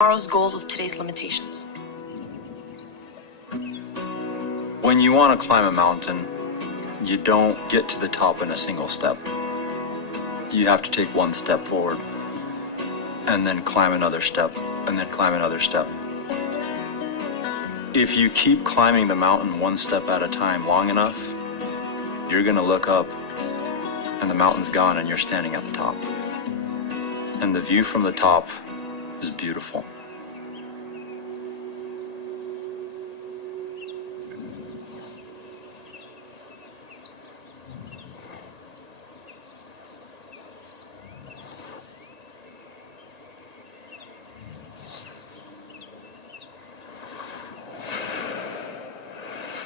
tomorrow's goals with today's limitations. When you want to climb a mountain, you don't get to the top in a single step. You have to take one step forward and then climb another step and then climb another step. If you keep climbing the mountain one step at a time long enough, you're going to look up and the mountain's gone and you're standing at the top. And the view from the top is beautiful.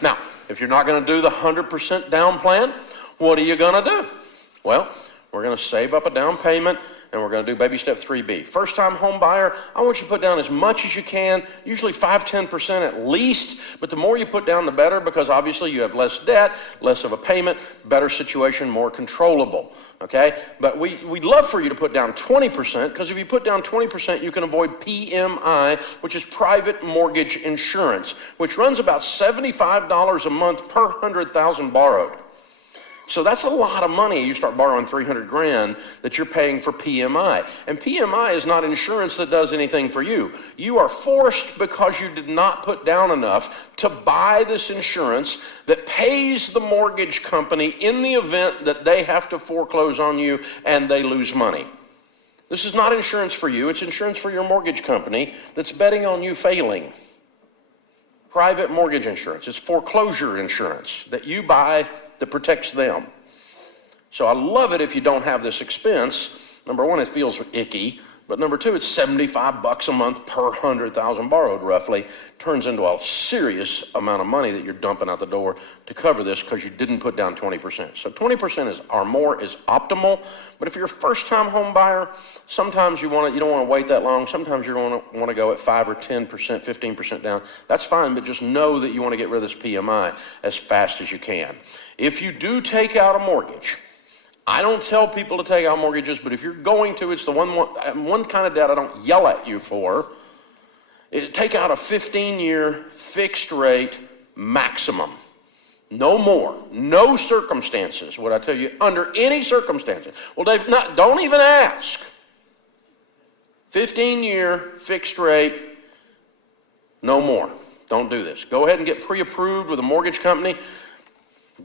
Now, if you're not going to do the 100% down plan, what are you going to do? Well, we're going to save up a down payment and we're going to do baby step 3B. First time home buyer, I want you to put down as much as you can, usually 5-10% at least, but the more you put down the better, because obviously you have less debt, less of a payment, better situation, more controllable, okay? But we'd love for you to put down 20%, because if you put down 20%, you can avoid PMI, which is private mortgage insurance, which runs about $75 a month per 100,000 borrowed. So that's a lot of money. You start borrowing 300 grand that you're paying for PMI. And PMI is not insurance that does anything for you. You are forced because you did not put down enough to buy this insurance that pays the mortgage company in the event that they have to foreclose on you and they lose money. This is not insurance for you. It's insurance for your mortgage company that's betting on you failing. Private mortgage insurance. It's foreclosure insurance that you buy that protects them. So I love it if you don't have this expense. Number one, it feels icky, but number two, it's $75 a month per 100,000 borrowed roughly. Turns into a serious amount of money that you're dumping out the door to cover this because you didn't put down 20%. So 20% or more is optimal, but if you're a first-time home buyer, sometimes you don't want to wait that long. Sometimes you're going to want to go at 5 or 10%, 15% down. That's fine, but just know that you want to get rid of this PMI as fast as you can. If you do take out a mortgage, I don't tell people to take out mortgages, but if you're going to, it's the one kind of debt I don't yell at you for. Take out a 15-year fixed rate maximum. No more. No circumstances would I tell you, under any circumstances. Well, Dave, don't even ask. 15-year fixed rate, no more. Don't do this. Go ahead and get pre-approved with a mortgage company.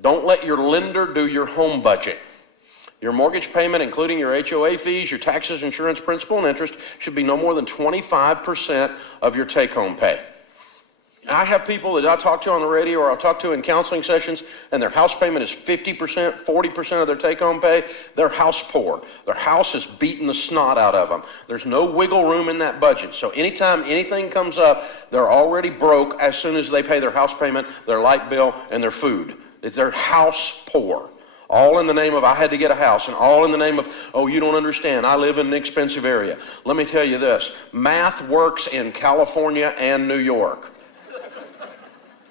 Don't let your lender do your home budget. Your mortgage payment, including your HOA fees, your taxes, insurance, principal, and interest, should be no more than 25% of your take-home pay. I have people that I talk to on the radio or I'll talk to in counseling sessions, and their house payment is 50%, 40% of their take-home pay. They're house poor. Their house is beating the snot out of them. There's no wiggle room in that budget. So anytime anything comes up, they're already broke as soon as they pay their house payment, their light bill, and their food. They're house poor. All in the name of, I had to get a house, and all in the name of, oh, you don't understand, I live in an expensive area. Let me tell you this, math works in California and New York.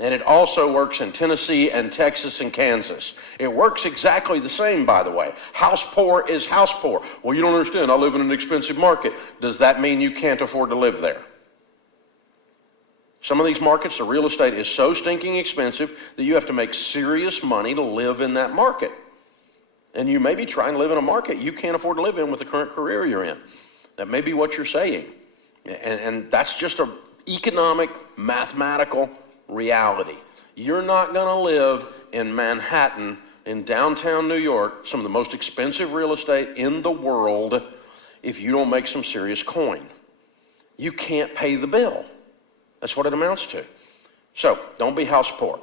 And it also works in Tennessee and Texas and Kansas. It works exactly the same, by the way. House poor is house poor. Well, you don't understand, I live in an expensive market. Does that mean you can't afford to live there? Some of these markets, the real estate is so stinking expensive that you have to make serious money to live in that market. And you may be trying to live in a market you can't afford to live in with the current career you're in. That may be what you're saying. And that's just an economic, mathematical reality. You're not going to live in Manhattan, in downtown New York, some of the most expensive real estate in the world, if you don't make some serious coin. You can't pay the bill. That's what it amounts to. So don't be house poor.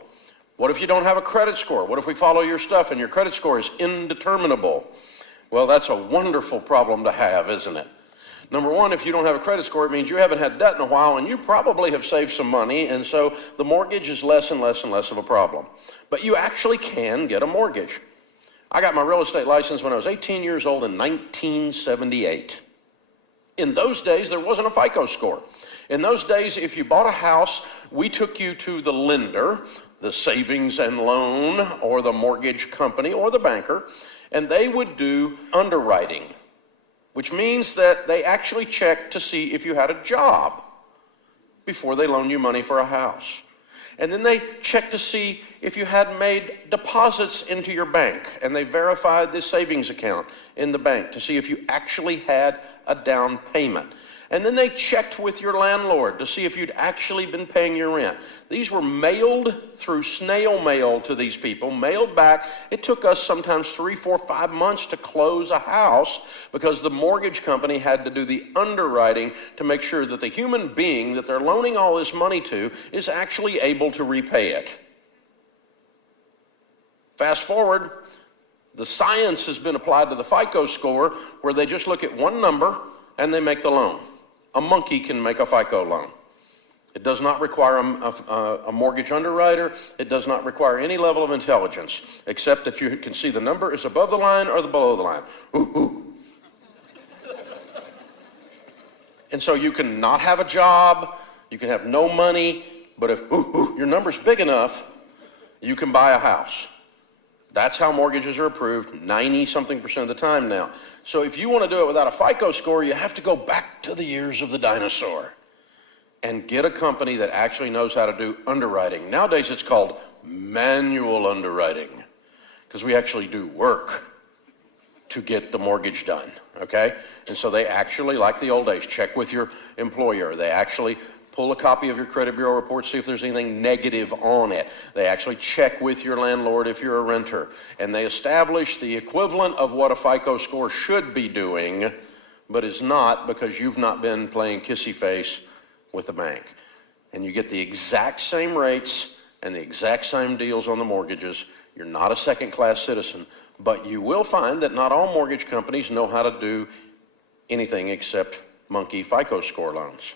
What if you don't have a credit score? What if we follow your stuff and your credit score is indeterminable? Well, that's a wonderful problem to have, isn't it? Number one, if you don't have a credit score, it means you haven't had debt in a while and you probably have saved some money, and so the mortgage is less and less and less of a problem. But you actually can get a mortgage. I got my real estate license when I was 18 years old in 1978. In those days, there wasn't a FICO score. In those days, if you bought a house, we took you to the lender, the savings and loan, or the mortgage company, or the banker, and they would do underwriting, which means that they actually checked to see if you had a job. before they loan you money for a house. And then they check to see if you had made deposits into your bank, and they verified the savings account in the bank to see if you actually had a down payment. And then they checked with your landlord to see if you'd actually been paying your rent. These were mailed through snail mail to these people, mailed back. It took us sometimes 3, 4, 5 months to close a house because the mortgage company had to do the underwriting to make sure that the human being that they're loaning all this money to is actually able to repay it. Fast forward, the science has been applied to the FICO score where they just look at one number and they make the loan. A monkey can make a FICO loan. It does not require a mortgage underwriter. It does not require any level of intelligence, except that you can see the number is above the line or below the line. Ooh, ooh. And so you can not have a job, you can have no money, but if your number's big enough, you can buy a house. That's how mortgages are approved 90-something% of the time now. So if you want to do it without a FICO score, you have to go back to the years of the dinosaur and get a company that actually knows how to do underwriting. Nowadays it's called manual underwriting because we actually do work to get the mortgage done, okay? And so they actually, like the old days, check with your employer. They actually pull a copy of your credit bureau report, see if there's anything negative on it. They actually check with your landlord if you're a renter. And they establish the equivalent of what a FICO score should be doing, but is not because you've not been playing kissy face with the bank. And you get the exact same rates and the exact same deals on the mortgages. You're not a second-class citizen, but you will find that not all mortgage companies know how to do anything except monkey FICO score loans.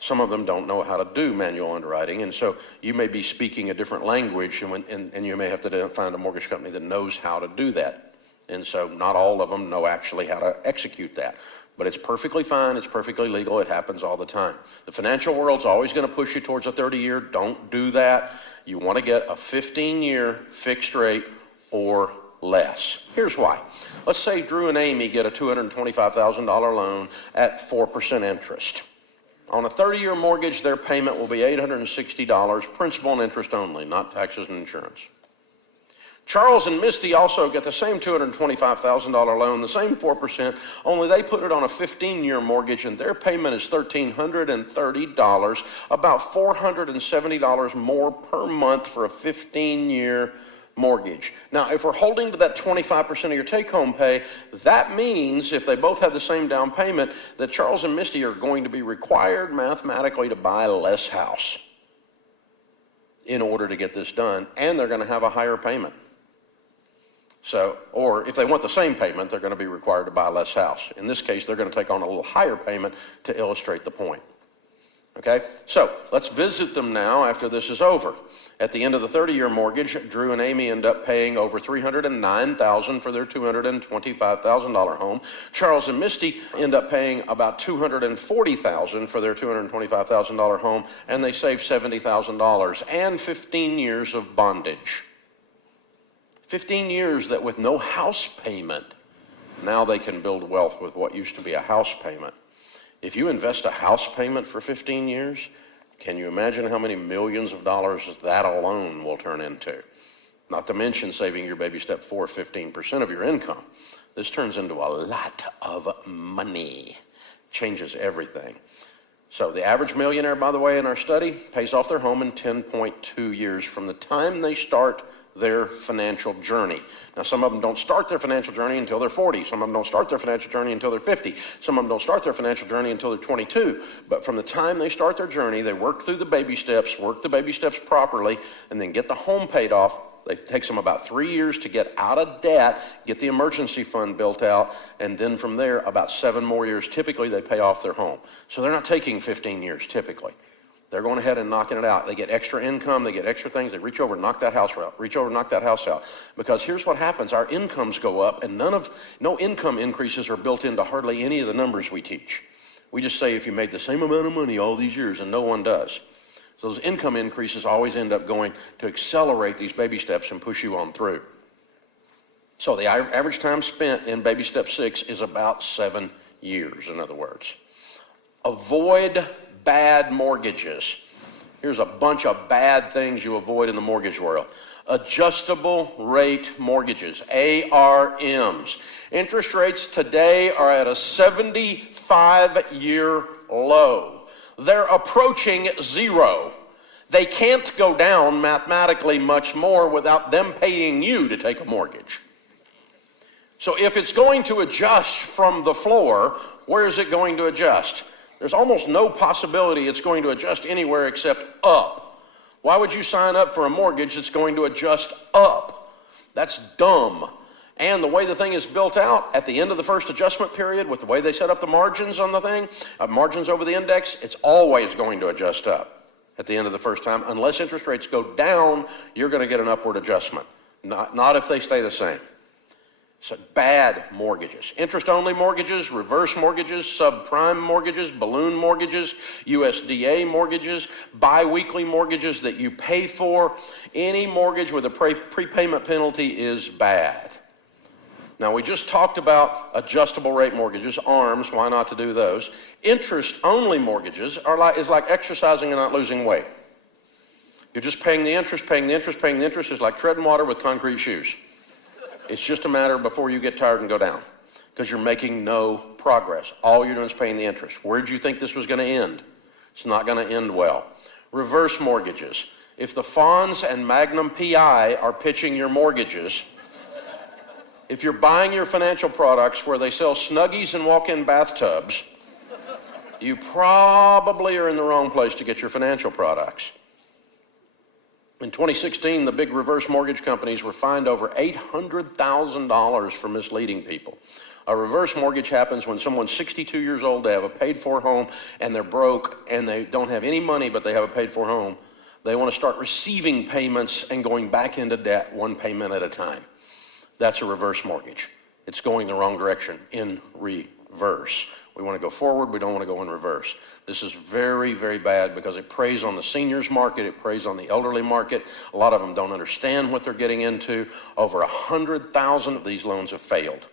Some of them don't know how to do manual underwriting, and so you may be speaking a different language, and you may have to find a mortgage company that knows how to do that. And so not all of them know actually how to execute that. But it's perfectly fine, it's perfectly legal, it happens all the time. The financial world's always going to push you towards a 30-year. Don't do that. You want to get a 15-year fixed rate or less. Here's why. Let's say Drew and Amy get a $225,000 loan at 4% interest. On a 30-year mortgage, their payment will be $860, principal and interest only, not taxes and insurance. Charles and Misty also get the same $225,000 loan, the same 4%, only they put it on a 15-year mortgage, and their payment is $1,330, about $470 more per month for a 15-year mortgage. Now, if we're holding to that 25% of your take-home pay, that means if they both have the same down payment, that Charles and Misty are going to be required mathematically to buy less house in order to get this done, and they're going to have a higher payment. So, or if they want the same payment, they're going to be required to buy less house. In this case, they're going to take on a little higher payment to illustrate the point. Okay, so let's visit them now after this is over. At the end of the 30-year mortgage, Drew and Amy end up paying over $309,000 for their $225,000 home. Charles and Misty end up paying about $240,000 for their $225,000 home, and they save $70,000 and 15 years of bondage. 15 years that with no house payment, now they can build wealth with what used to be a house payment. If you invest a house payment for 15 years, can you imagine how many millions of dollars that alone will turn into? Not to mention saving your baby step 4 15% of your income. This turns into a lot of money. Changes everything. So the average millionaire, by the way, in our study, pays off their home in 10.2 years from the time they start their financial journey. Now, some of them don't start their financial journey until they're 40. Some of them don't start their financial journey until they're 50. Some of them don't start their financial journey until they're 22. But from the time they start their journey, they work through the baby steps, work the baby steps properly, and then get the home paid off. It takes them about 3 years to get out of debt, get the emergency fund built out, and then from there, about 7 more years, typically they pay off their home. So they're not taking 15 years, typically. They're going ahead and knocking it out. They get extra income, they get extra things, they reach over and knock that house out, reach over and knock that house out. Because here's what happens, our incomes go up, and no income increases are built into hardly any of the numbers we teach. We just say if you made the same amount of money all these years, and no one does. So those income increases always end up going to accelerate these baby steps and push you on through. So the average time spent in baby step 6 is about 7 years, in other words. Avoid bad mortgages. Here's a bunch of bad things you avoid in the mortgage world. Adjustable rate mortgages, ARMs. Interest rates today are at a 75-year low. They're approaching zero. They can't go down mathematically much more without them paying you to take a mortgage. So if it's going to adjust from the floor, where is it going to adjust? There's almost no possibility it's going to adjust anywhere except up. Why would you sign up for a mortgage that's going to adjust up? That's dumb. And the way the thing is built out, at the end of the first adjustment period, with the way they set up the margins on the thing, margins over the index, it's always going to adjust up at the end of the first time. Unless interest rates go down, you're going to get an upward adjustment. Not if they stay the same. So bad mortgages. Interest-only mortgages, reverse mortgages, subprime mortgages, balloon mortgages, USDA mortgages, biweekly mortgages that you pay for. Any mortgage with a prepayment penalty is bad. Now, we just talked about adjustable rate mortgages, ARMs, why not to do those? Interest-only mortgages is like exercising and not losing weight. You're just paying the interest, paying the interest, paying the interest. It's like treading water with concrete shoes. It's just a matter before you get tired and go down because you're making no progress. All you're doing is paying the interest. Where did you think this was going to end? It's not going to end well. Reverse mortgages. If the Fonz and Magnum PI are pitching your mortgages, if you're buying your financial products where they sell Snuggies and walk-in bathtubs, you probably are in the wrong place to get your financial products. In 2016, the big reverse mortgage companies were fined over $800,000 for misleading people. A reverse mortgage happens when someone's 62 years old, they have a paid-for home, and they're broke, and they don't have any money, but they have a paid-for home. They want to start receiving payments and going back into debt one payment at a time. That's a reverse mortgage. It's going the wrong direction in reverse. We want to go forward. We don't want to go in reverse. This is very, very bad because it preys on the seniors market. It preys on the elderly market. A lot of them don't understand what they're getting into. Over 100,000 of these loans have failed.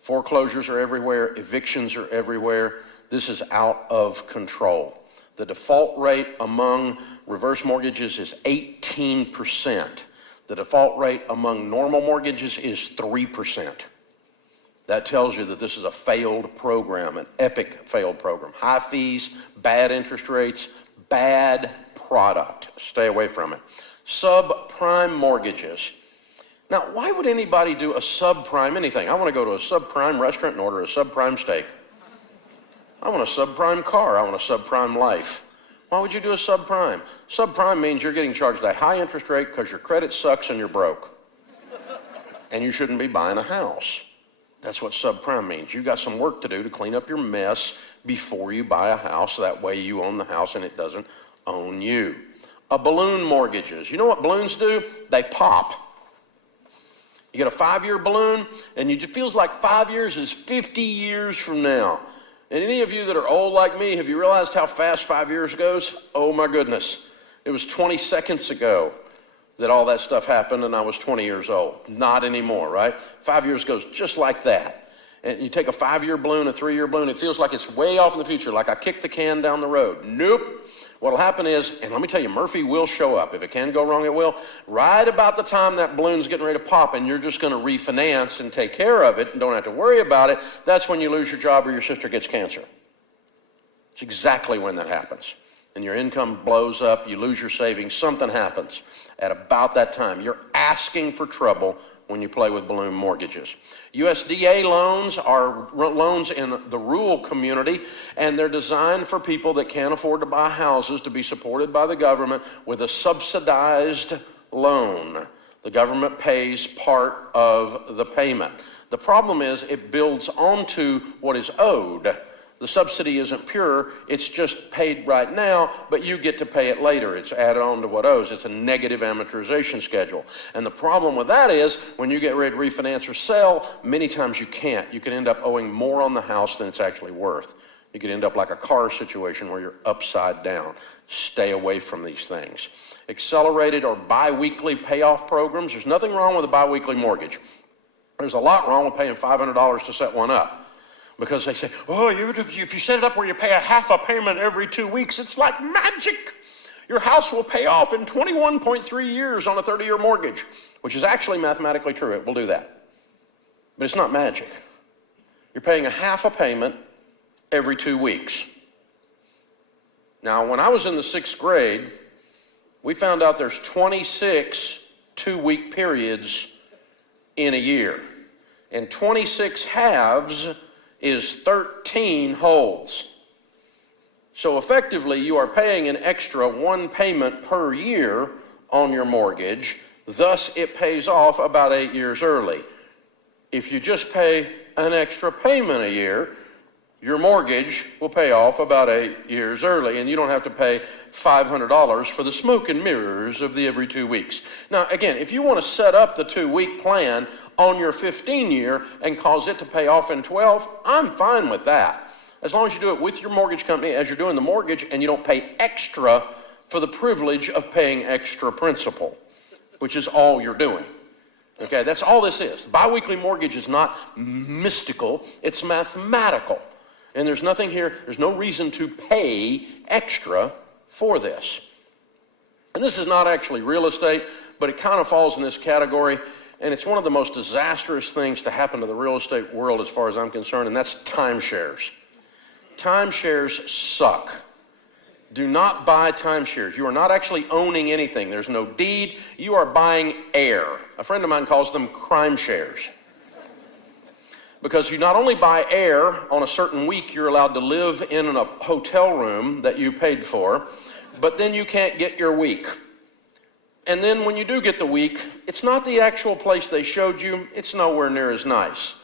Foreclosures are everywhere. Evictions are everywhere. This is out of control. The default rate among reverse mortgages is 18%. The default rate among normal mortgages is 3%. That tells you that this is a failed program, an epic failed program. High fees, bad interest rates, bad product. Stay away from it. Subprime mortgages. Now, why would anybody do a subprime anything? I want to go to a subprime restaurant and order a subprime steak. I want a subprime car. I want a subprime life. Why would you do a subprime? Subprime means you're getting charged a high interest rate because your credit sucks and you're broke. And you shouldn't be buying a house. That's what subprime means. You've got some work to do to clean up your mess before you buy a house. That way you own the house and it doesn't own you. Balloon mortgages. You know what balloons do? They pop. You get a 5-year balloon and it feels like 5 years is 50 years from now. And any of you that are old like me, have you realized how fast 5 years goes? Oh my goodness. It was 20 seconds ago that all that stuff happened and I was 20 years old. Not anymore, right? 5 years goes just like that. And you take a 5-year balloon, a 3-year balloon, it feels like it's way off in the future, like I kicked the can down the road. Nope. What'll happen is, and let me tell you, Murphy will show up. If it can go wrong, it will. Right about the time that balloon's getting ready to pop and you're just going to refinance and take care of it and don't have to worry about it, that's when you lose your job or your sister gets cancer. It's exactly when that happens. And your income blows up, you lose your savings, something happens at about that time. You're asking for trouble when you play with balloon mortgages. USDA loans are loans in the rural community, and they're designed for people that can't afford to buy houses to be supported by the government with a subsidized loan. The government pays part of the payment. The problem is it builds onto what is owed. The subsidy isn't pure, it's just paid right now, but you get to pay it later. It's added on to what owes. It's a negative amortization schedule. And the problem with that is when you get ready to refinance or sell, many times you can't. You can end up owing more on the house than it's actually worth. You could end up like a car situation where you're upside down. Stay away from these things. Accelerated or biweekly payoff programs. There's nothing wrong with a biweekly mortgage. There's a lot wrong with paying $500 to set one up. Because they say, oh, if you set it up where you pay a half a payment every 2 weeks, it's like magic. Your house will pay off in 21.3 years on a 30-year mortgage, which is actually mathematically true. It will do that. But it's not magic. You're paying a half a payment every 2 weeks. Now, when I was in the 6th grade, we found out there's 26 2-week periods in a year. And 26 halves is 13 wholes. So effectively, you are paying an extra 1 payment per year on your mortgage. Thus, it pays off about 8 years early. If you just pay an extra payment a year, your mortgage will pay off about 8 years early, and you don't have to pay $500 for the smoke and mirrors of the every 2 weeks. Now, again, if you want to set up the 2-week plan on your 15-year and cause it to pay off in 12, I'm fine with that. As long as you do it with your mortgage company as you're doing the mortgage and you don't pay extra for the privilege of paying extra principal, which is all you're doing. Okay, that's all this is. Biweekly mortgage is not mystical, it's mathematical. And there's nothing here, there's no reason to pay extra for this. And this is not actually real estate, but it kind of falls in this category. And it's one of the most disastrous things to happen to the real estate world as far as I'm concerned, and that's timeshares. Timeshares suck. Do not buy timeshares. You are not actually owning anything. There's no deed. You are buying air. A friend of mine calls them crime shares. Because you not only buy air on a certain week, you're allowed to live in a hotel room that you paid for, but then you can't get your week. And then when you do get the week, it's not the actual place they showed you. It's nowhere near as nice.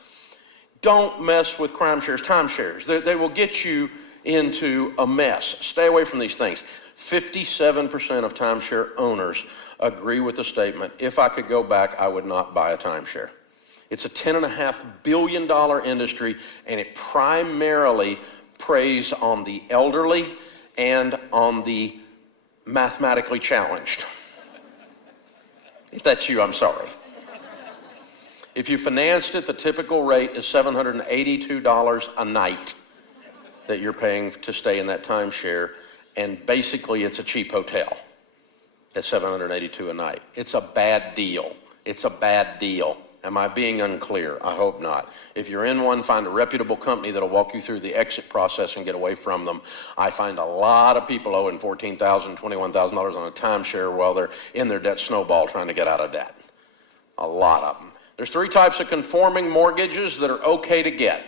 Don't mess with timeshares. They will get you into a mess. Stay away from these things. 57% of timeshare owners agree with the statement, if I could go back, I would not buy a timeshare. It's a $10.5 billion industry, and it primarily preys on the elderly and on the mathematically challenged. If that's you, I'm sorry. If you financed it, the typical rate is $782 a night that you're paying to stay in that timeshare, and basically it's a cheap hotel at $782 a night. It's a bad deal. It's a bad deal. Am I being unclear? I hope not. If you're in one, find a reputable company that'll walk you through the exit process and get away from them. I find a lot of people owing $14,000, $21,000 on a timeshare while they're in their debt snowball trying to get out of debt. A lot of them. There's 3 types of conforming mortgages that are okay to get.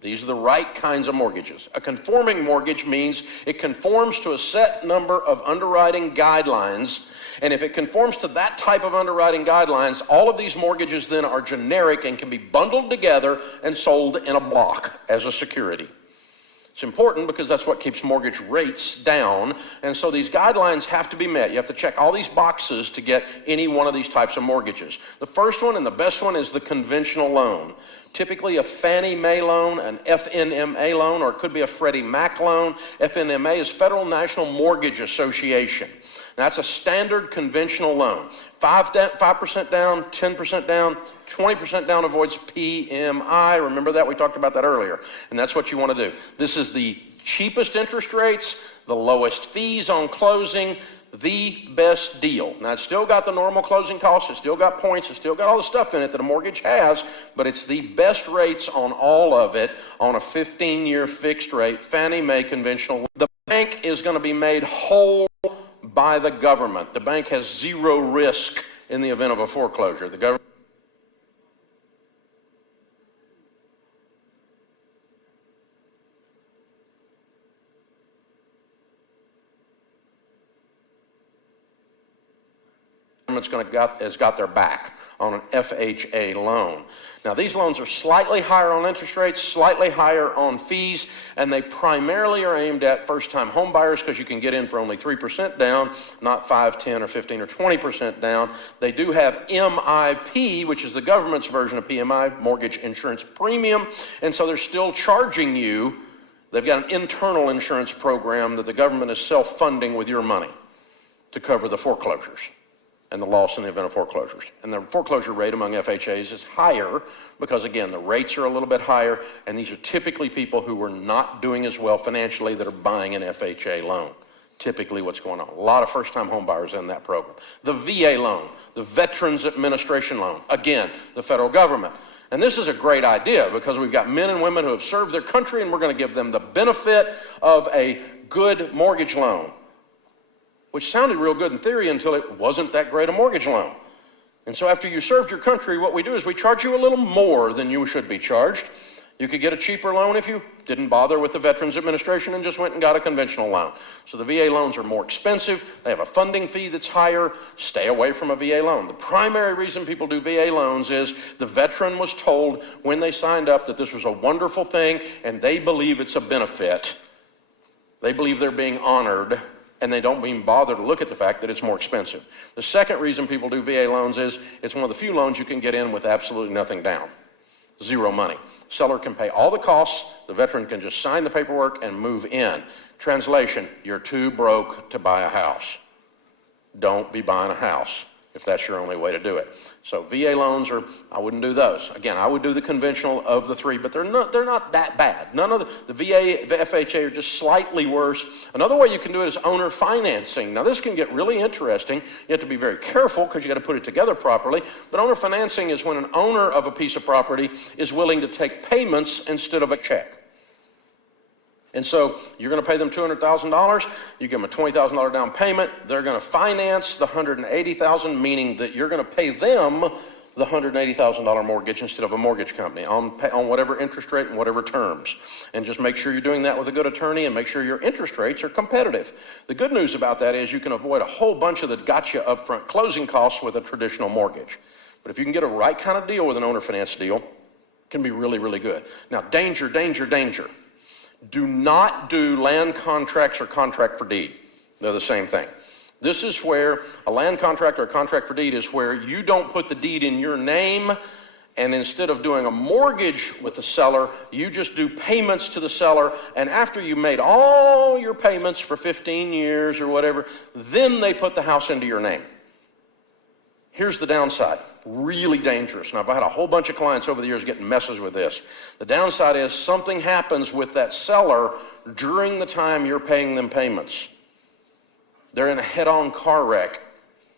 These are the right kinds of mortgages. A conforming mortgage means it conforms to a set number of underwriting guidelines, and if it conforms to that type of underwriting guidelines, all of these mortgages then are generic and can be bundled together and sold in a block as a security. It's important because that's what keeps mortgage rates down, and so these guidelines have to be met. You have to check all these boxes to get any one of these types of mortgages. The first one and the best one is the conventional loan. Typically a Fannie Mae loan, an FNMA loan, or it could be a Freddie Mac loan. FNMA is Federal National Mortgage Association. Now, that's a standard conventional loan. 5% down, 10% down, 20% down avoids PMI. Remember that? We talked about that earlier. And that's what you want to do. This is the cheapest interest rates, the lowest fees on closing, the best deal. Now, it's still got the normal closing costs, it's still got points, it's still got all the stuff in it that a mortgage has, but it's the best rates on all of it on a 15-year fixed rate, Fannie Mae conventional. The bank is going to be made whole by the government. The bank has zero risk in the event of a foreclosure. The government has got their back on an FHA loan. Now, these loans are slightly higher on interest rates, slightly higher on fees, and they primarily are aimed at first-time home buyers because you can get in for only 3% down, not 5, 10, or 15, or 20% down. They do have MIP, which is the government's version of PMI, mortgage insurance premium, and so they're still charging you. They've got an internal insurance program that the government is self-funding with your money to cover the foreclosures. and the loss in the event of foreclosures. And the foreclosure rate among FHAs is higher because, again, the rates are a little bit higher, and these are typically people who are not doing as well financially that are buying an FHA loan. Typically what's going on. A lot of first-time home buyers in that program. The VA loan, the Veterans Administration loan, again, the federal government. And this is a great idea because we've got men and women who have served their country, and we're going to give them the benefit of a good mortgage loan, which sounded real good in theory until it wasn't that great a mortgage loan. And so after you served your country, what we do is we charge you a little more than you should be charged. You could get a cheaper loan if you didn't bother with the Veterans Administration and just went and got a conventional loan. So the VA loans are more expensive. They have a funding fee that's higher. Stay away from a VA loan. The primary reason people do VA loans is the veteran was told when they signed up that this was a wonderful thing, and they believe it's a benefit. They believe they're being honored, and they don't even bother to look at the fact that it's more expensive. The second reason people do VA loans is it's one of the few loans you can get in with absolutely nothing down. Zero money. Seller can pay all the costs. The veteran can just sign the paperwork and move in. Translation, you're too broke to buy a house. Don't be buying a house if that's your only way to do it. So VA loans I wouldn't do those. Again, I would do the conventional of the three, but they're not that bad. None of the VA, the FHA are just slightly worse. Another way you can do it is owner financing. Now this can get really interesting. You have to be very careful because you got to put it together properly. But owner financing is when an owner of a piece of property is willing to take payments instead of a check. And so you're going to pay them $200,000. You give them a $20,000 down payment. They're going to finance the $180,000, meaning that you're going to pay them the $180,000 mortgage instead of a mortgage company on whatever interest rate and whatever terms. And just make sure you're doing that with a good attorney and make sure your interest rates are competitive. The good news about that is you can avoid a whole bunch of the gotcha upfront closing costs with a traditional mortgage. But if you can get a right kind of deal with an owner finance deal, it can be really, really good. Now, danger, danger, danger. Do not do land contracts or contract for deed. They're the same thing. This is where a land contract or a contract for deed is where you don't put the deed in your name, and instead of doing a mortgage with the seller, you just do payments to the seller, and after you made all your payments for 15 years or whatever, then they put the house into your name. Here's the downside. Really dangerous. Now, I've had a whole bunch of clients over the years getting messes with this. The downside is something happens with that seller during the time you're paying them payments. They're in a head-on car wreck.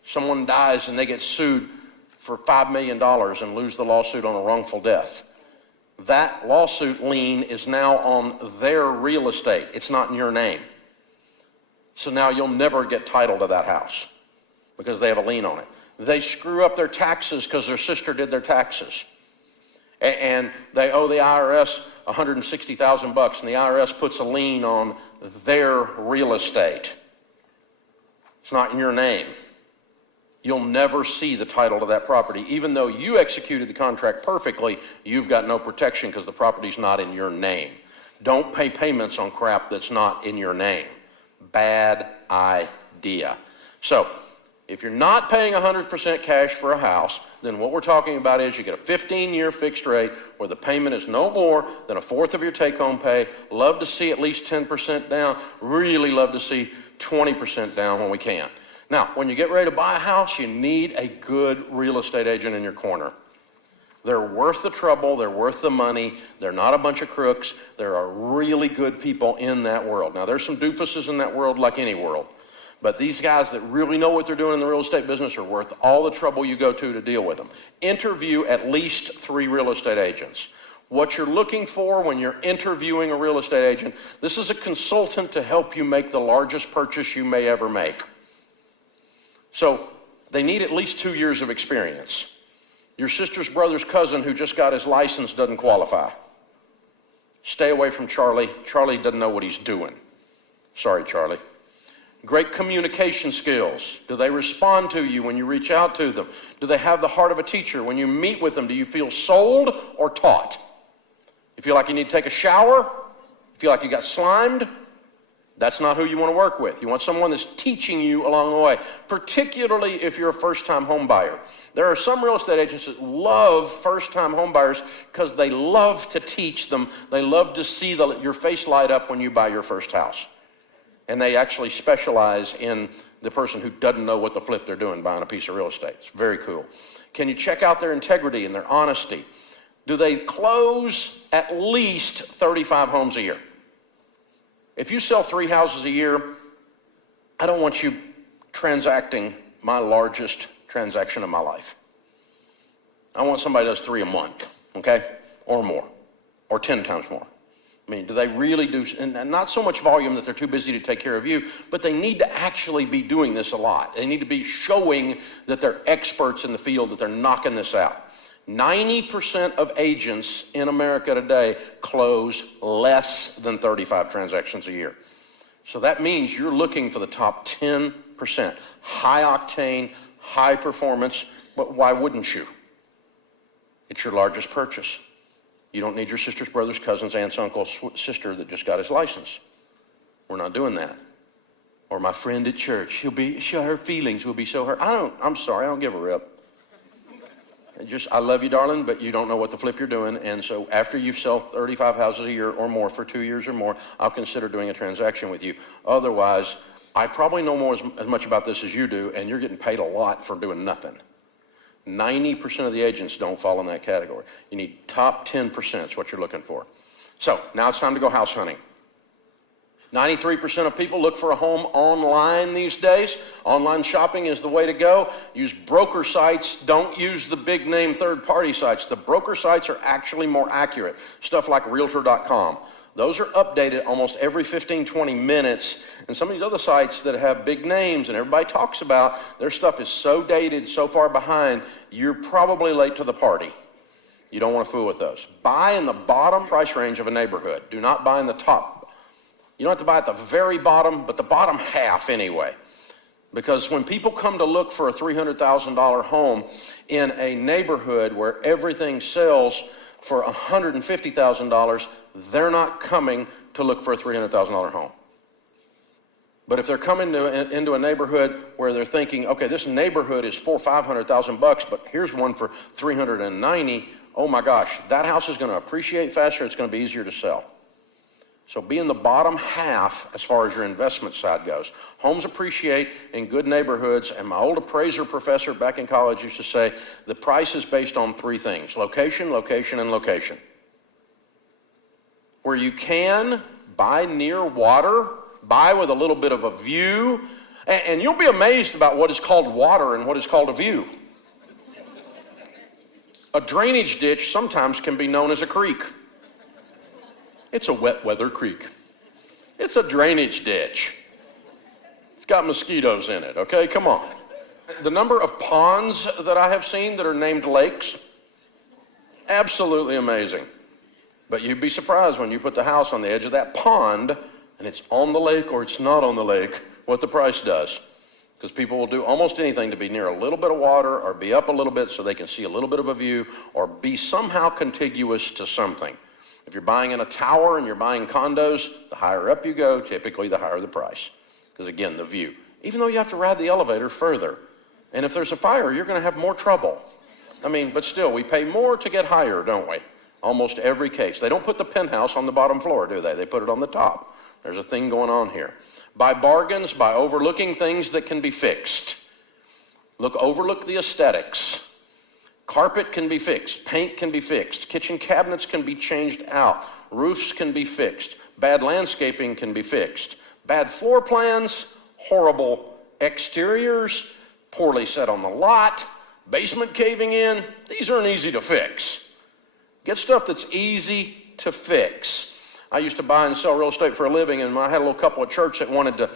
Someone dies and they get sued for $5 million and lose the lawsuit on a wrongful death. That lawsuit lien is now on their real estate. It's not in your name. So now you'll never get title to that house because they have a lien on it. They screw up their taxes because their sister did their taxes. And they owe the IRS $160,000 and the IRS puts a lien on their real estate. It's not in your name. You'll never see the title to that property. Even though you executed the contract perfectly, you've got no protection because the property's not in your name. Don't pay payments on crap that's not in your name. Bad idea. So, if you're not paying 100% cash for a house, then what we're talking about is you get a 15-year fixed rate where the payment is no more than a fourth of your take-home pay. Love to see at least 10% down. Really love to see 20% down when we can. Now, when you get ready to buy a house, you need a good real estate agent in your corner. They're worth the trouble. They're worth the money. They're not a bunch of crooks. There are really good people in that world. Now, there's some doofuses in that world like any world. But these guys that really know what they're doing in the real estate business are worth all the trouble you go to deal with them. Interview at least 3 real estate agents. What you're looking for when you're interviewing a real estate agent, this is a consultant to help you make the largest purchase you may ever make. So they need at least 2 years of experience. Your sister's brother's cousin who just got his license doesn't qualify. Stay away from Charlie. Charlie doesn't know what he's doing. Sorry, Charlie. Great communication skills. Do they respond to you when you reach out to them? Do they have the heart of a teacher? When you meet with them, do you feel sold or taught? You feel like you need to take a shower? You feel like you got slimed? That's not who you want to work with. You want someone that's teaching you along the way, particularly if you're a first-time home buyer. There are some real estate agents that love first-time home buyers because they love to teach them. They love to see your face light up when you buy your first house. And they actually specialize in the person who doesn't know what the flip they're doing buying a piece of real estate. It's very cool. Can you check out their integrity and their honesty? Do they close at least 35 homes a year? If you sell 3 houses a year, I don't want you transacting my largest transaction of my life. I want somebody who does 3 a month, okay? Or more, or 10 times more. I mean, do they really do, and not so much volume that they're too busy to take care of you, but they need to actually be doing this a lot. They need to be showing that they're experts in the field, that they're knocking this out. 90% of agents in America today close less than 35 transactions a year. So that means you're looking for the top 10%. High octane, high performance, but why wouldn't you? It's your largest purchase. You don't need your sisters, brothers, cousins, aunts, uncles, sister that just got his license. We're not doing that. Or my friend at church, her feelings will be so hurt. I'm sorry, I don't give a rip. I love you, darling, but you don't know what the flip you're doing. And so after you sell 35 houses a year or more for 2 years or more, I'll consider doing a transaction with you. Otherwise, I probably know as much about this as you do, and you're getting paid a lot for doing nothing. 90% of the agents don't fall in that category. You need top 10% is what you're looking for. So now it's time to go house hunting. 93% of people look for a home online these days. Online shopping is the way to go. Use broker sites. Don't use the big name third-party sites. The broker sites are actually more accurate. Stuff like Realtor.com. Those are updated almost every 15, 20 minutes. And some of these other sites that have big names and everybody talks about, their stuff is so dated, so far behind, you're probably late to the party. You don't want to fool with those. Buy in the bottom price range of a neighborhood. Do not buy in the top. You don't have to buy at the very bottom, but the bottom half anyway. Because when people come to look for a $300,000 home in a neighborhood where everything sells for $150,000, they're not coming to look for a $300,000 home. But if they're coming into a neighborhood where they're thinking, okay, this neighborhood is $400,000 or $500,000, but here's one for $390,000, oh my gosh, that house is going to appreciate faster, it's going to be easier to sell. So be in the bottom half as far as your investment side goes. Homes appreciate in good neighborhoods, and my old appraiser professor back in college used to say, the price is based on 3 things: location, location, and location. Where you can, buy near water, buy with a little bit of a view, and you'll be amazed about what is called water and what is called a view. A drainage ditch sometimes can be known as a creek. It's a wet weather creek. It's a drainage ditch. It's got mosquitoes in it, okay? Come on. The number of ponds that I have seen that are named lakes, absolutely amazing. But you'd be surprised when you put the house on the edge of that pond and it's on the lake or it's not on the lake, what the price does. Because people will do almost anything to be near a little bit of water or be up a little bit so they can see a little bit of a view or be somehow contiguous to something. If you're buying in a tower and you're buying condos, the higher up you go, typically the higher the price. Because again, the view. Even though you have to ride the elevator further. And if there's a fire, you're going to have more trouble. I mean, but still, we pay more to get higher, don't we? Almost every case. They don't put the penthouse on the bottom floor, do they? They put it on the top. There's a thing going on here. Buy bargains by overlooking things that can be fixed. Overlook the aesthetics. Carpet can be fixed. Paint can be fixed. Kitchen cabinets can be changed out. Roofs can be fixed. Bad landscaping can be fixed. Bad floor plans, horrible exteriors, poorly set on the lot, basement caving in. These aren't easy to fix. Get stuff that's easy to fix. I used to buy and sell real estate for a living, and I had a little couple at church that wanted to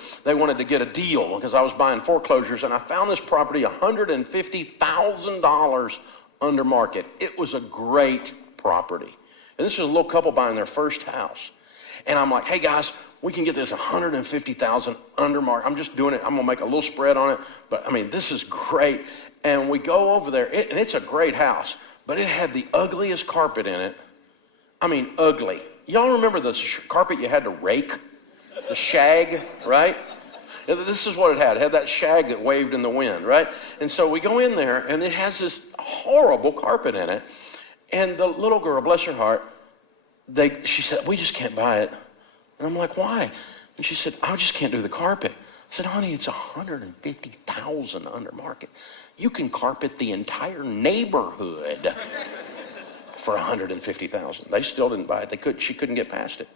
get a deal because I was buying foreclosures, and I found this property $150,000 under market. It was a great property. And this was a little couple buying their first house. And I'm like, hey guys, we can get this $150,000 under market. I'm just doing it. I'm gonna make a little spread on it. But I mean, this is great. And we go over there, and it's a great house, but it had the ugliest carpet in it. I mean, ugly. Y'all remember the carpet you had to rake? The shag, right? This is what it had. It had that shag that waved in the wind, right? And so we go in there, and it has this horrible carpet in it. And the little girl, bless her heart, she said, we just can't buy it. And I'm like, why? And she said, I just can't do the carpet. I said, honey, it's $150,000 under market. You can carpet the entire neighborhood for $150,000. They still didn't buy it. She couldn't get past it.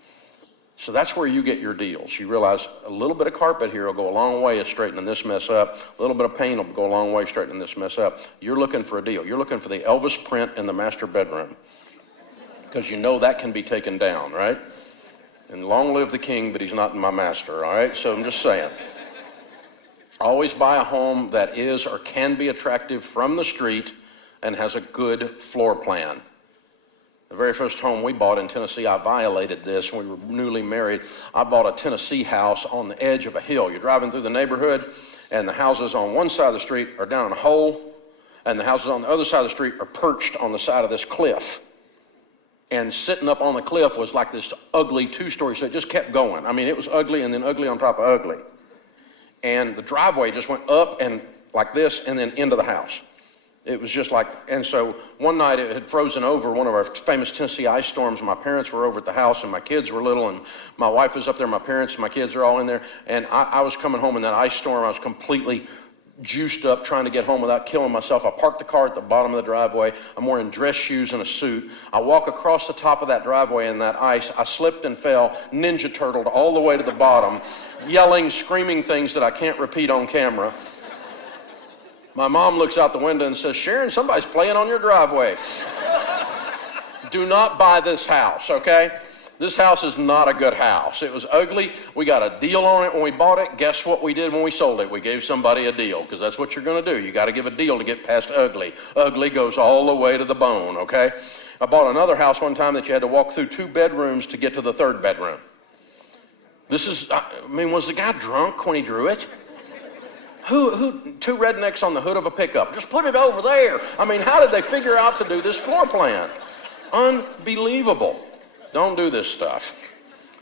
So that's where you get your deals. You realize a little bit of carpet here will go a long way of straightening this mess up. A little bit of paint will go a long way straightening this mess up. You're looking for a deal. You're looking for the Elvis print in the master bedroom, because you know that can be taken down, right? And long live the king, but he's not my master, all right? So I'm just saying. Always buy a home that is or can be attractive from the street and has a good floor plan. The very first home we bought in Tennessee, I violated this when we were newly married. I bought a Tennessee house on the edge of a hill. You're driving through the neighborhood, and the houses on one side of the street are down in a hole, and the houses on the other side of the street are perched on the side of this cliff. And sitting up on the cliff was like this ugly two-story, so it just kept going. I mean, it was ugly and then ugly on top of ugly. And the driveway just went up and like this and then into the house. It was just like, and so one night it had frozen over, one of our famous Tennessee ice storms. My parents were over at the house and my kids were little, and my wife was up there, my parents and my kids are all in there. And I was coming home in that ice storm. I was completely juiced up trying to get home without killing myself. I parked the car at the bottom of the driveway. I'm wearing dress shoes and a suit. I walk across the top of that driveway in that ice. I slipped and fell, ninja turtled all the way to the bottom, yelling, screaming things that I can't repeat on camera. My mom looks out the window and says, Sharon, somebody's playing on your driveway. Do not buy this house, okay? This house is not a good house. It was ugly. We got a deal on it when we bought it. Guess what we did when we sold it? We gave somebody a deal, because that's what you're going to do. You got to give a deal to get past ugly. Ugly goes all the way to the bone, okay? I bought another house one time that you had to walk through 2 bedrooms to get to the 3rd bedroom. Was the guy drunk when he drew it? Who 2 rednecks on the hood of a pickup? Just put it over there. I mean, how did they figure out to do this floor plan? Unbelievable. Don't do this stuff.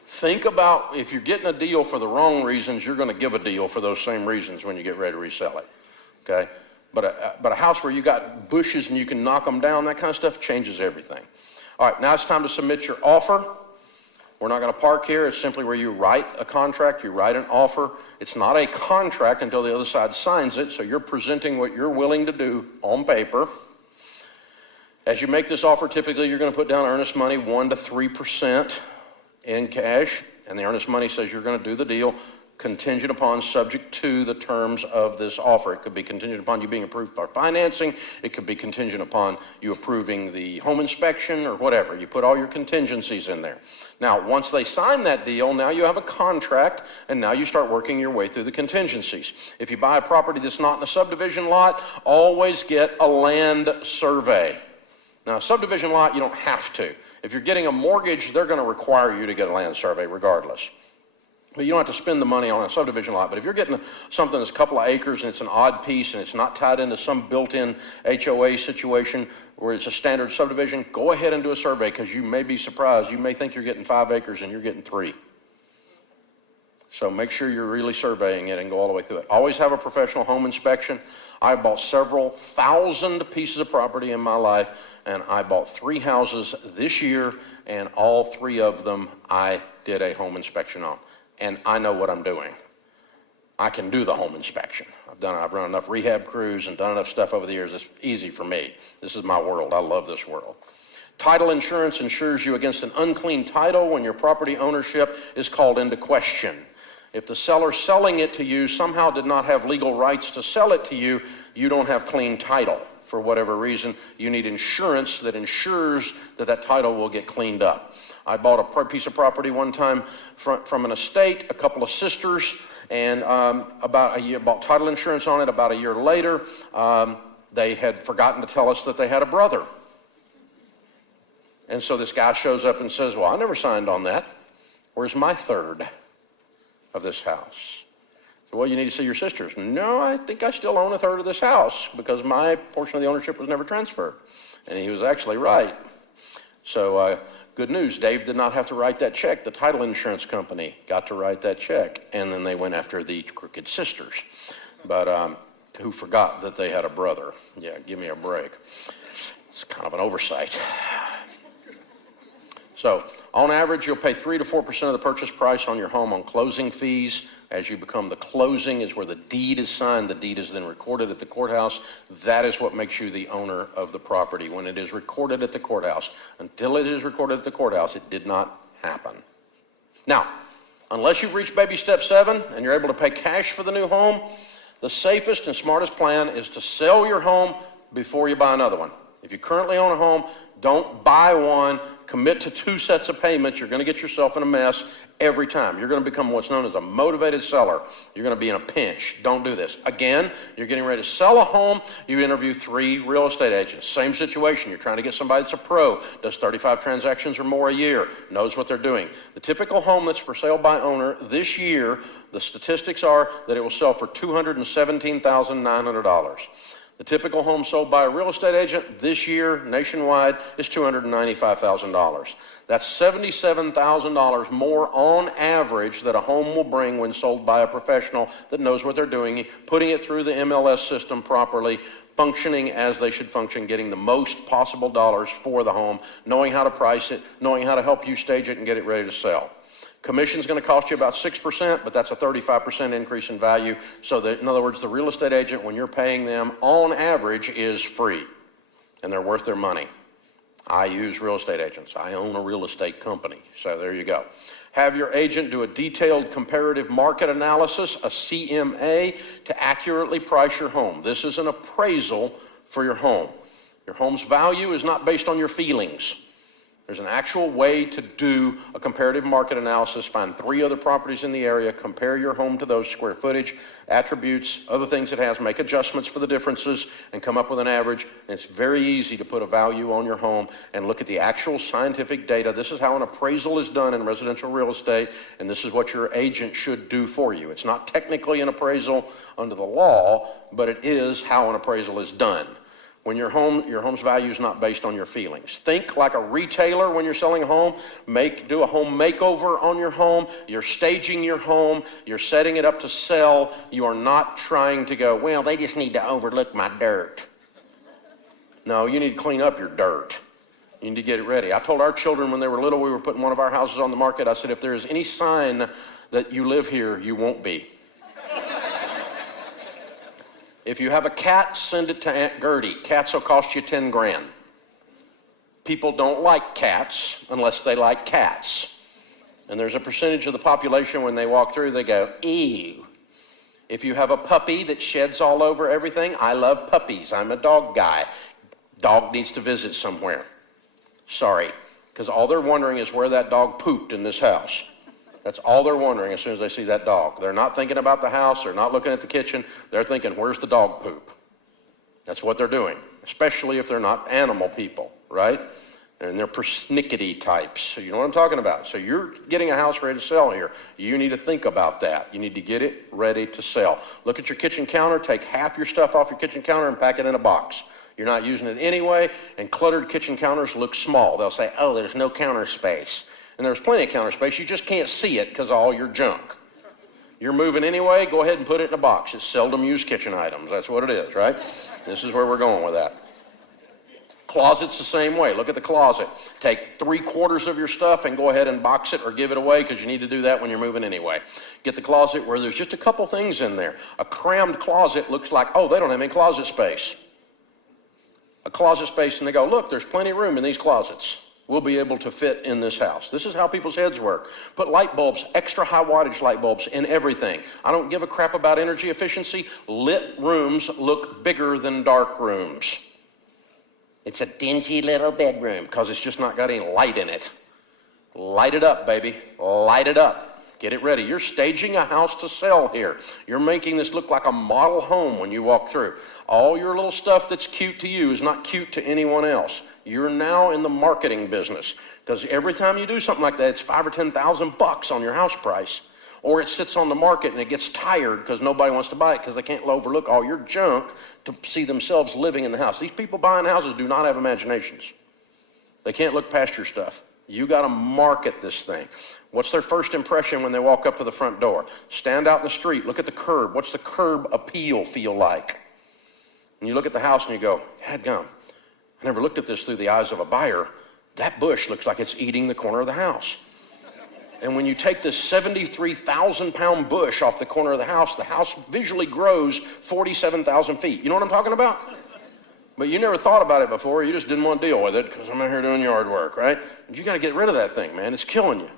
Think about, if you're getting a deal for the wrong reasons, you're going to give a deal for those same reasons when you get ready to resell it. Okay? But a house where you got bushes and you can knock them down, that kind of stuff changes everything. All right, now it's time to submit your offer. We're not going to park here. It's simply where you write a contract, you write an offer. It's not a contract until the other side signs it, so you're presenting what you're willing to do on paper. As you make this offer, typically you're going to put down earnest money 1 to 3% in cash, and the earnest money says you're going to do the deal contingent upon, subject to the terms of this offer. It could be contingent upon you being approved for financing. It could be contingent upon you approving the home inspection or whatever. You put all your contingencies in there. Now, once they sign that deal, now you have a contract, and now you start working your way through the contingencies. If you buy a property that's not in a subdivision lot, always get a land survey. Now, a subdivision lot, you don't have to. If you're getting a mortgage, they're going to require you to get a land survey regardless. But you don't have to spend the money on a subdivision lot. But if you're getting something that's a couple of acres and it's an odd piece and it's not tied into some built-in HOA situation where it's a standard subdivision, go ahead and do a survey, because you may be surprised. You may think you're getting 5 acres and you're getting 3. So make sure you're really surveying it and go all the way through it. Always have a professional home inspection. I bought several thousand pieces of property in my life, and I bought 3 houses this year, and all 3 of them I did a home inspection on. And I know what I'm doing. I can do the home inspection. I've run enough rehab crews and done enough stuff over the years. It's easy for me. This is my world. I love this world. Title insurance insures you against an unclean title when your property ownership is called into question. If the seller selling it to you somehow did not have legal rights to sell it to you, you don't have clean title. For whatever reason, you need insurance that ensures that that title will get cleaned up. I bought a piece of property one time from an estate, a couple of sisters, and about a year, bought title insurance on it. About a year later, they had forgotten to tell us that they had a brother. And so this guy shows up and says, well, I never signed on that. Where's my third of this house? So, well, you need to see your sisters. No, I think I still own a third of this house because my portion of the ownership was never transferred. And he was actually right. So good news, Dave did not have to write that check. The title insurance company got to write that check, and then they went after the crooked sisters, but who forgot that they had a brother. Yeah, give me a break. It's kind of an oversight. So on average, you'll pay 3 to 4% of the purchase price on your home on closing fees. As you become the closing is where the deed is signed. The deed is then recorded at the courthouse. That is what makes you the owner of the property when it is recorded at the courthouse. Until it is recorded at the courthouse, it did not happen. Now, unless you've reached baby step 7 and you're able to pay cash for the new home, the safest and smartest plan is to sell your home before you buy another one. If you currently own a home, don't buy one, commit to 2 sets of payments. You're going to get yourself in a mess every time. You're going to become what's known as a motivated seller. You're going to be in a pinch. Don't do this. Again, you're getting ready to sell a home. You interview 3 real estate agents. Same situation. You're trying to get somebody that's a pro, does 35 transactions or more a year, knows what they're doing. The typical home that's for sale by owner this year, the statistics are that it will sell for $217,900. The typical home sold by a real estate agent this year nationwide is $295,000. That's $77,000 more on average that a home will bring when sold by a professional that knows what they're doing, putting it through the MLS system properly, functioning as they should function, getting the most possible dollars for the home, knowing how to price it, knowing how to help you stage it and get it ready to sell. Commission's going to cost you about 6%, but that's a 35% increase in value. So that, in other words, the real estate agent, when you're paying them, on average, is free, and they're worth their money. I use real estate agents. I own a real estate company, so there you go. Have your agent do a detailed comparative market analysis, a CMA, to accurately price your home. This is an appraisal for your home. Your home's value is not based on your feelings. There's an actual way to do a comparative market analysis, find 3 other properties in the area, compare your home to those, square footage, attributes, other things it has, make adjustments for the differences, and come up with an average. And it's very easy to put a value on your home and look at the actual scientific data. This is how an appraisal is done in residential real estate, and this is what your agent should do for you. It's not technically an appraisal under the law, but it is how an appraisal is done. When your home's value is not based on your feelings. Think like a retailer when you're selling a home. Do a home makeover on your home. You're staging your home. You're setting it up to sell. You are not trying to go, well, they just need to overlook my dirt. No, you need to clean up your dirt. You need to get it ready. I told our children when they were little, we were putting one of our houses on the market. I said, if there is any sign that you live here, you won't be. If you have a cat, send it to Aunt Gertie. Cats will cost you 10 grand. People don't like cats unless they like cats. And there's a percentage of the population when they walk through, they go, ew. If you have a puppy that sheds all over everything, I love puppies. I'm a dog guy. Dog needs to visit somewhere. Sorry, because all they're wondering is where that dog pooped in this house. That's all they're wondering as soon as they see that dog. They're not thinking about the house. They're not looking at the kitchen. They're thinking, where's the dog poop? That's what they're doing, especially if they're not animal people, right? And they're persnickety types. So you know what I'm talking about. So you're getting a house ready to sell here. You need to think about that. You need to get it ready to sell. Look at your kitchen counter. Take half your stuff off your kitchen counter and pack it in a box. You're not using it anyway, and cluttered kitchen counters look small. They'll say, oh, there's no counter space. And there's plenty of counter space. You just can't see it because of all your junk. You're moving anyway, go ahead and put it in a box. It's seldom used kitchen items. That's what it is, right? This is where we're going with that. Closet's the same way. Look at the closet. Take 3/4 of your stuff and go ahead and box it or give it away because you need to do that when you're moving anyway. Get the closet where there's just a couple things in there. A crammed closet looks like, oh, they don't have any closet space. A closet space, and they go, look, there's plenty of room in these closets. We'll be able to fit in this house. This is how people's heads work. Put light bulbs, extra high wattage light bulbs in everything. I don't give a crap about energy efficiency. Lit rooms look bigger than dark rooms. It's a dingy little bedroom because it's just not got any light in it. Light it up, baby. Light it up. Get it ready. You're staging a house to sell here. You're making this look like a model home when you walk through. All your little stuff that's cute to you is not cute to anyone else. You're now in the marketing business because every time you do something like that, it's $5,000 or $10,000 on your house price, or it sits on the market and it gets tired because nobody wants to buy it because they can't overlook all your junk to see themselves living in the house. These people buying houses do not have imaginations. They can't look past your stuff. You got to market this thing. What's their first impression when they walk up to the front door? Stand out in the street, look at the curb. What's the curb appeal feel like? And you look at the house and you go, dadgum, I never looked at this through the eyes of a buyer. That bush looks like it's eating the corner of the house. And when you take this 73,000-pound bush off the corner of the house visually grows 47,000 feet. You know what I'm talking about? But you never thought about it before. You just didn't want to deal with it because I'm out here doing yard work, right? But you got to get rid of that thing, man. It's killing you.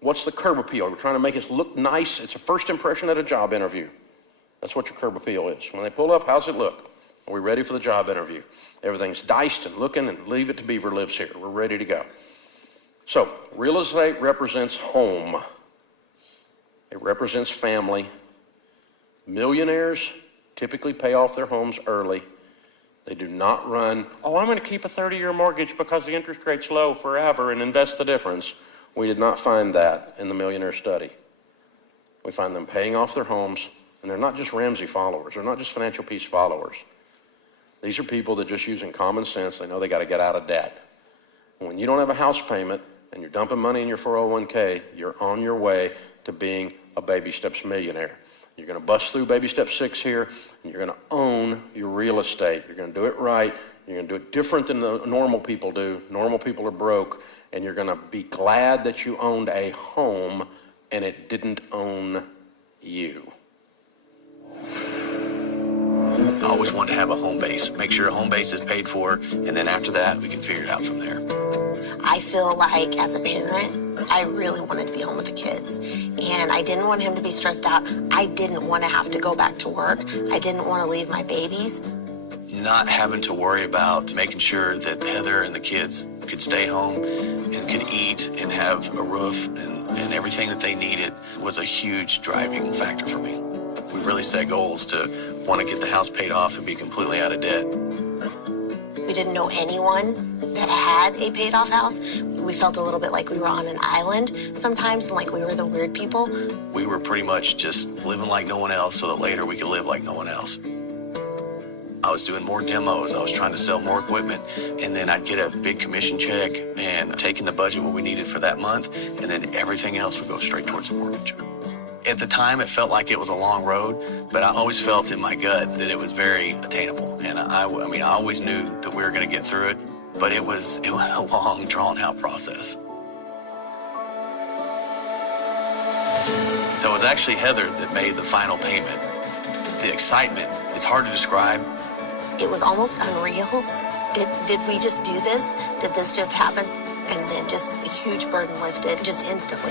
What's the curb appeal? We're trying to make it look nice. It's a first impression at a job interview. That's what your curb appeal is. When they pull up, how's it look? Are we ready for the job interview? Everything's diced and looking, and Leave It to Beaver lives here. We're ready to go. So, real estate represents home. It represents family. Millionaires typically pay off their homes early. They do not run, oh, I'm going to keep a 30-year mortgage because the interest rate's low forever and invest the difference. We did not find that in the millionaire study. We find them paying off their homes, and they're not just Ramsey followers. They're not just Financial Peace followers. These are people that just using common sense, they know they got to get out of debt. And when you don't have a house payment and you're dumping money in your 401k, you're on your way to being a Baby Steps millionaire. You're going to bust through Baby Step 6 here, and you're going to own your real estate. You're going to do it right. You're going to do it different than the normal people do. Normal people are broke, and you're going to be glad that you owned a home and it didn't own you. I always wanted to have a home base, make sure a home base is paid for, and then after that, we can figure it out from there. I feel like as a parent, I really wanted to be home with the kids. And I didn't want him to be stressed out. I didn't want to have to go back to work. I didn't want to leave my babies. Not having to worry about making sure that Heather and the kids could stay home and could eat and have a roof and everything that they needed was a huge driving factor for me. We really set goals to want to get the house paid off and be completely out of debt. We didn't know anyone that had a paid off house. We felt a little bit like we were on an island sometimes and like we were the weird people. We were pretty much just living like no one else so that later we could live like no one else. I was doing more demos. I was trying to sell more equipment, and then I'd get a big commission check and taking the budget what we needed for that month, and then everything else would go straight towards the mortgage. At the time, it felt like it was a long road, but I always felt in my gut that it was very attainable. And I always knew that we were going to get through it, but it was a long, drawn-out process. So it was actually Heather that made the final payment. The excitement, it's hard to describe. It was almost unreal. Did we just do this? Did this just happen? And then just a huge burden lifted just instantly.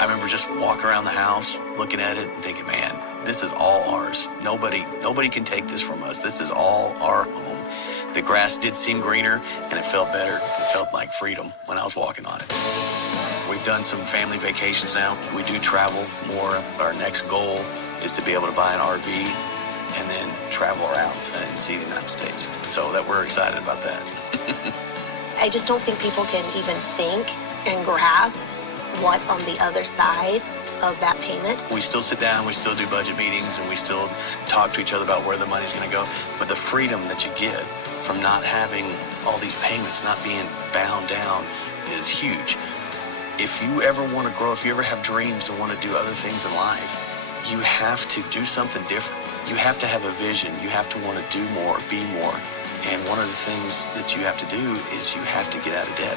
I remember just walking around the house, looking at it and thinking, man, this is all ours. Nobody can take this from us. This is all our home. The grass did seem greener and it felt better. It felt like freedom when I was walking on it. We've done some family vacations now. We do travel more. Our next goal is to be able to buy an RV and then travel around and see the United States. So that we're excited about that. I just don't think people can even think and grasp what's on the other side of that payment. We still sit down, we still do budget meetings, and we still talk to each other about where the money's going to go. But the freedom that you get from not having all these payments, not being bound down, is huge. If you ever want to grow, if you ever have dreams and want to do other things in life, you have to do something different. You have to have a vision. You have to want to do more, be more. And one of the things that you have to do is you have to get out of debt.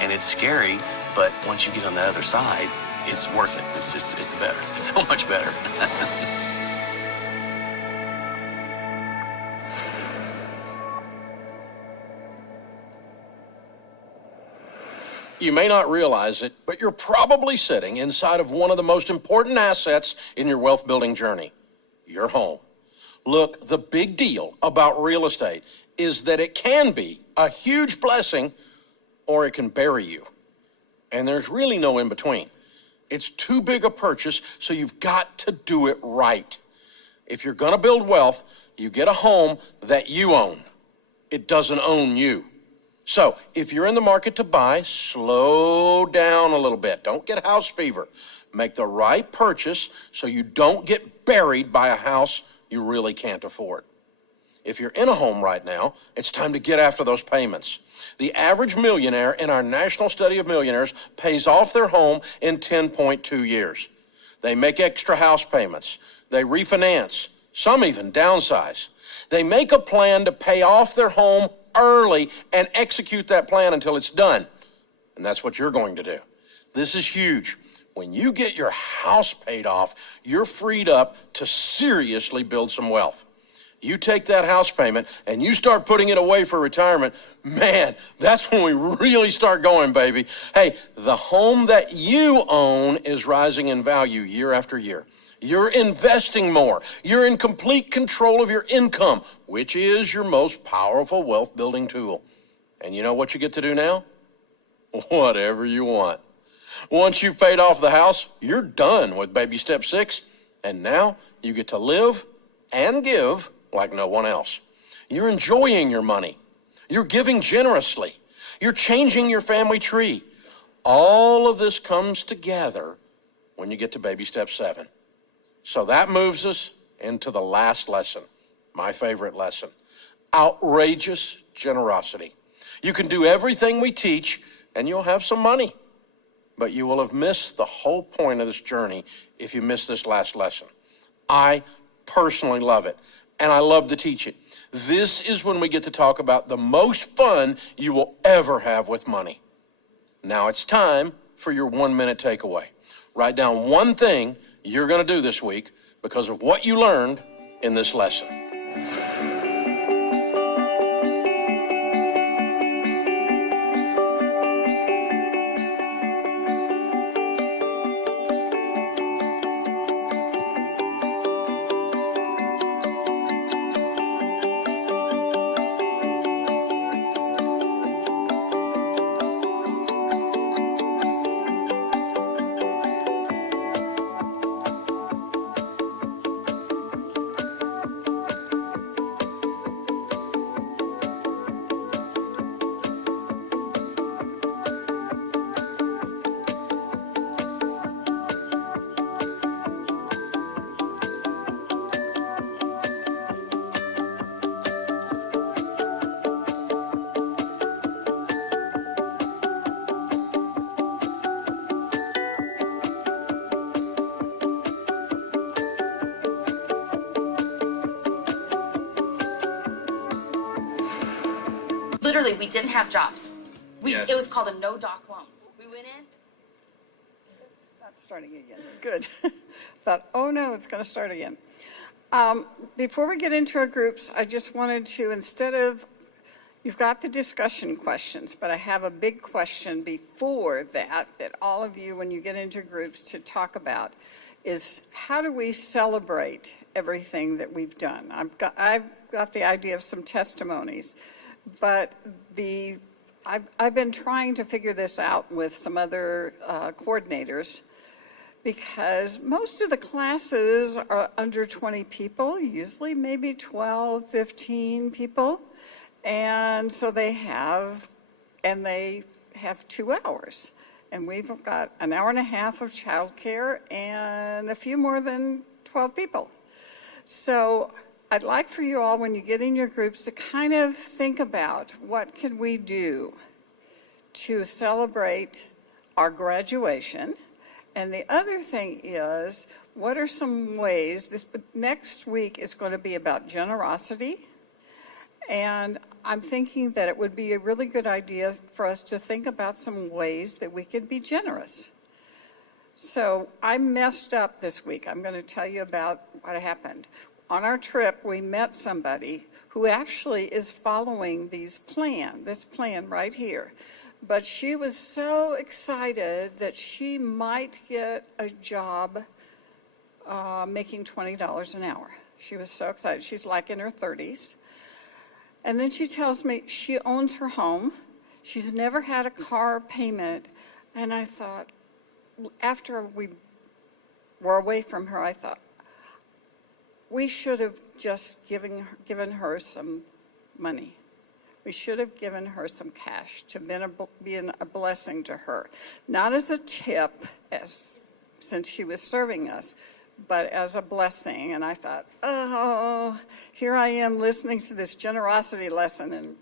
And it's scary, but once you get on the other side, it's worth it. It's better. It's so much better. You may not realize it, but you're probably sitting inside of one of the most important assets in your wealth building journey, your home. Look, the big deal about real estate is that it can be a huge blessing or it can bury you. And there's really no in between. It's too big a purchase, so you've got to do it right. If you're gonna build wealth, you get a home that you own. It doesn't own you. So if you're in the market to buy, slow down a little bit. Don't get house fever. Make the right purchase so you don't get buried by a house you really can't afford. If you're in a home right now, it's time to get after those payments. The average millionaire in our national study of millionaires pays off their home in 10.2 years. They make extra house payments. They refinance. Some even downsize. They make a plan to pay off their home early and execute that plan until it's done. And that's what you're going to do. This is huge. When you get your house paid off, you're freed up to seriously build some wealth. You take that house payment and you start putting it away for retirement, man, that's when we really start going, baby. Hey, the home that you own is rising in value year after year. You're investing more. You're in complete control of your income, which is your most powerful wealth building tool. And you know what you get to do now? Whatever you want. Once you've paid off the house, you're done with baby step 6. And now you get to live and give like no one else. You're enjoying your money. You're giving generously. You're changing your family tree. All of this comes together when you get to baby step 7. So that moves us into the last lesson, my favorite lesson, outrageous generosity. You can do everything we teach and you'll have some money, but you will have missed the whole point of this journey if you miss this last lesson. I personally love it. And I love to teach it. This is when we get to talk about the most fun you will ever have with money. Now it's time for your 1-minute takeaway. Write down one thing you're going to do this week because of what you learned in this lesson. Literally, we didn't have jobs. Yes. It was called a no-doc loan. We went in. That's starting again. Good. Thought, oh no, it's going to start again. Before we get into our groups, I just wanted to, instead of, you've got the discussion questions, but I have a big question before that all of you, when you get into groups, to talk about is how do we celebrate everything that we've done? I've got the idea of some testimonies. But I've been trying to figure this out with some other coordinators because most of the classes are under 20 people, usually maybe 12, 15 people. And so they have 2 hours. And we've got an hour and a half of childcare and a few more than 12 people. So I'd like for you all, when you get in your groups, to kind of think about what can we do to celebrate our graduation. And the other thing is, what are some ways, this next week is going to be about generosity. And I'm thinking that it would be a really good idea for us to think about some ways that we could be generous. So I messed up this week. I'm going to tell you about what happened. On our trip, we met somebody who actually is following this plan right here. But she was so excited that she might get a job making $20 an hour. She was so excited. She's like in her 30s. And then she tells me she owns her home. She's never had a car payment. And I thought, after we were away from her, I thought, we should have just given her some money. We should have given her some cash to be a blessing to her. Not as a tip, since she was serving us, but as a blessing. And I thought, oh, here I am listening to this generosity lesson and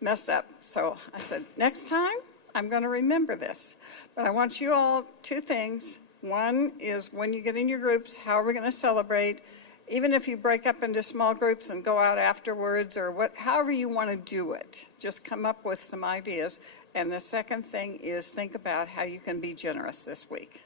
messed up. So I said, next time, I'm going to remember this. But I want you all 2 things. One is when you get in your groups, how are we going to celebrate? even if you break up into small groups and go out afterwards or however you want to do it, just come up with some ideas. And the second thing is think about how you can be generous this week.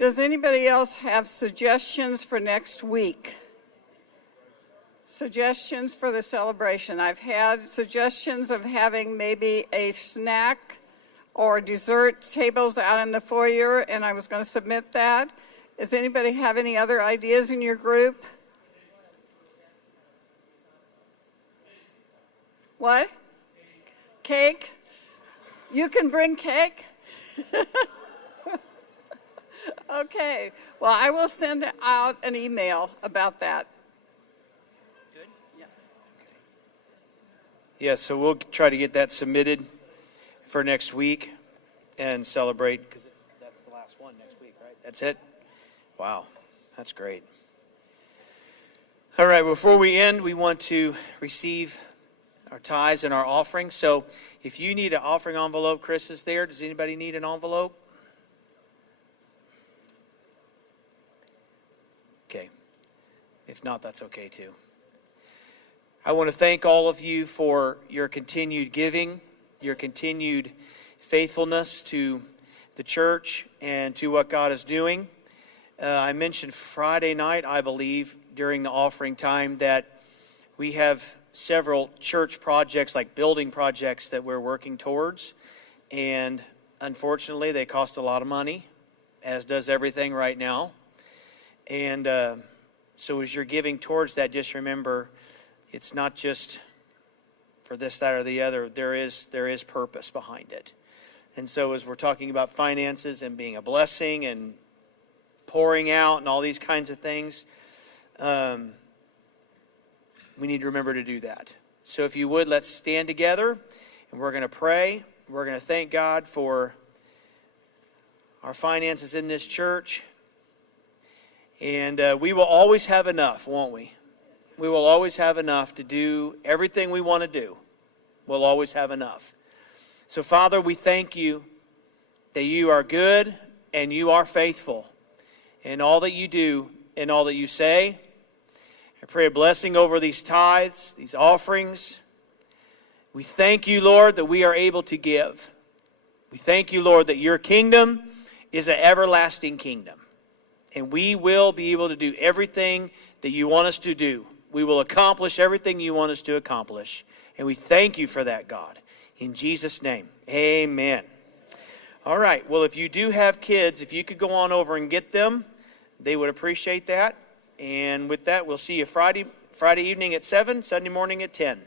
Does anybody else have suggestions for next week? Suggestions for the celebration. I've had suggestions of having maybe a snack or dessert tables out in the foyer, and I was going to submit that. Does anybody have any other ideas in your group? What? Cake? You can bring cake? Okay. Well, I will send out an email about that. Good? Yeah. Yeah, so we'll try to get that submitted for next week and celebrate, because that's the last one next week, right? That's it? Wow, that's great. All right, before we end, we want to receive our tithes and our offerings. So if you need an offering envelope, Chris is there. Does anybody need an envelope? Okay. If not, that's okay too. I want to thank all of you for your continued giving, your continued faithfulness to the church and to what God is doing. I mentioned Friday night, I believe, during the offering time, that we have several church projects, like building projects, that we're working towards. And unfortunately, they cost a lot of money, as does everything right now. And so as you're giving towards that, just remember, it's not just for this, that, or the other. There is purpose behind it. And so as we're talking about finances and being a blessing and pouring out and all these kinds of things, we need to remember to do that. So if you would, let's stand together and we're going to pray. We're going to thank God for our finances in this church. And we will always have enough, won't we? We will always have enough to do everything we want to do. We'll always have enough. So, Father, we thank you that you are good and you are faithful in all that you do and all that you say. I pray a blessing over these tithes, these offerings. We thank you, Lord, that we are able to give. We thank you, Lord, that your kingdom is an everlasting kingdom. And we will be able to do everything that you want us to do. We will accomplish everything you want us to accomplish. And we thank you for that, God. In Jesus' name, amen. All right, well, if you do have kids, if you could go on over and get them, they would appreciate that. And with that, we'll see you Friday evening at 7, Sunday morning at 10.